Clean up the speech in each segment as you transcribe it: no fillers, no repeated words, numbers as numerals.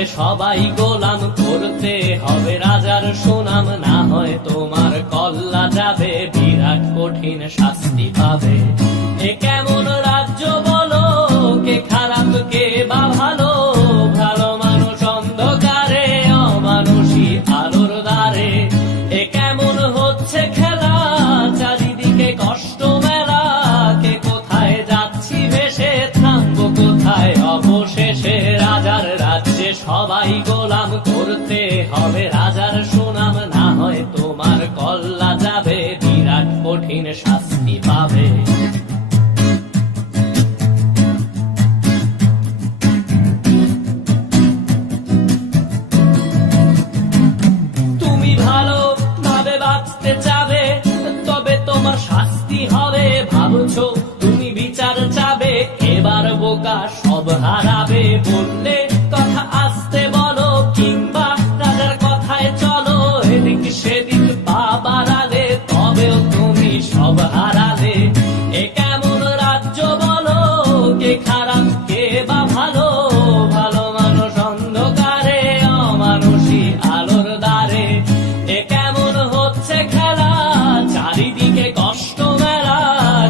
রাজ্যে সবাই গোলাম, করতে হবে রাজার সুনাম, না হয় তোমার কল্লা যাবে, বিরাট কঠিন শাস্তি পাবে। এ কেমন রাজ্য বলো, কে খারাপ কে বা ভালো, ভালো মানুষ অন্ধকারে, অমানুষী আলোর দ্বারে। এ কেমন হচ্ছে খেলা, চারিদিকে কষ্ট মেলা, কে কোথায় যাচ্ছি ভেসে, থামবো কোথায় অবশেষে। রাজার রাজ্যে সবাই গোলাম, করতে হবে রাজার সুনাম, না হয় তোমার কল্লা যাবে, বিরাট কঠিন শাস্তি পাবে। তুমি ভালো ভাবে বাঁচতে চাবে, তবে তোমার শাস্তি হবে। ভাবছো তুমি বিচার চাবে, এবার বোকা সব হারাবে। বললে কথা আসতে বলো, কিংবা রাজার কথায় চলো, এদিক সেদিক পা বাড়ালে, তবেও তুমি সব হারালে। এ কেমন রাজ্য বলো, কে খারাপ কে বা ভালো, ভালো মানুষ অন্ধকারে, অমানুষী আলোর দ্বারে। এ কেমন হচ্ছে খেলা, চারিদিকে কষ্ট মেলা,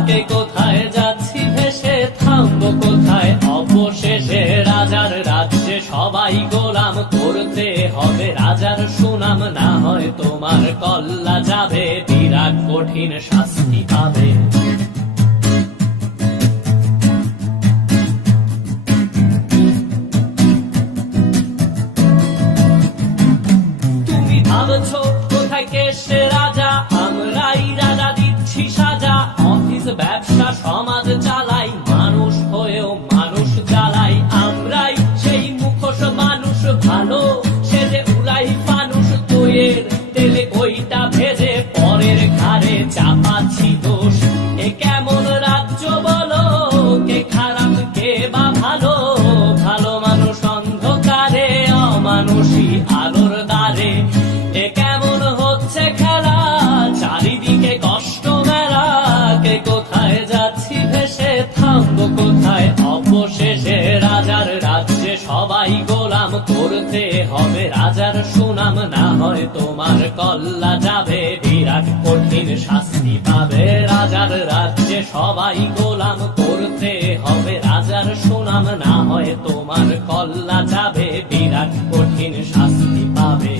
কে কোথায় যাচ্ছি ভেসে, থামবো কোথায় অবশেষে। রাজার রাজ্যে সবাই গোলাম, করতে হবে রাজার সুনাম, না হয় তোমার কল্লা যাবে, বিরাট কঠিন শাস্তি পাবে। তুমি ভাবছো কোথায় কে সে রাজা, আমরাই রাজা দিচ্ছি সাজা। অফিস ব্যবসা সমাজ চালাই, মানুষ হয়েও মানুষ জ্বালাই। আমরাই সেই মুখোশ মানুষ ভালো, সে যে উড়াই ফানুষ দইয়ের তেলে ওইটা ভেজে, পরের ঘাড়ে চাপাচ্ছি দোষ। এ কেমন রাজ্য বলো, কে খারাপ কে বা ভালো, ভালো মানুষ অন্ধকারে, অমানুষী আলোর দ্বারে। এ কেমন হচ্ছে খেলা, চারিদিকে কষ্ট মেলা, কে কোথায় যাচ্ছি ভেসে, থামবো কোথায় অবশেষে। রাজার রাজ্যে সবাই গোলাম, করতে হবে রাজার সুনাম, না হয় তোমার কল্লা যাবে, বিরাট কঠিন শাস্তি পাবে। রাজার রাজ্যে সবাই গোলাম, করতে হবে রাজার সুনাম, না হয় তোমার কল্লা যাবে, বিরাট কঠিন শাস্তি পাবে।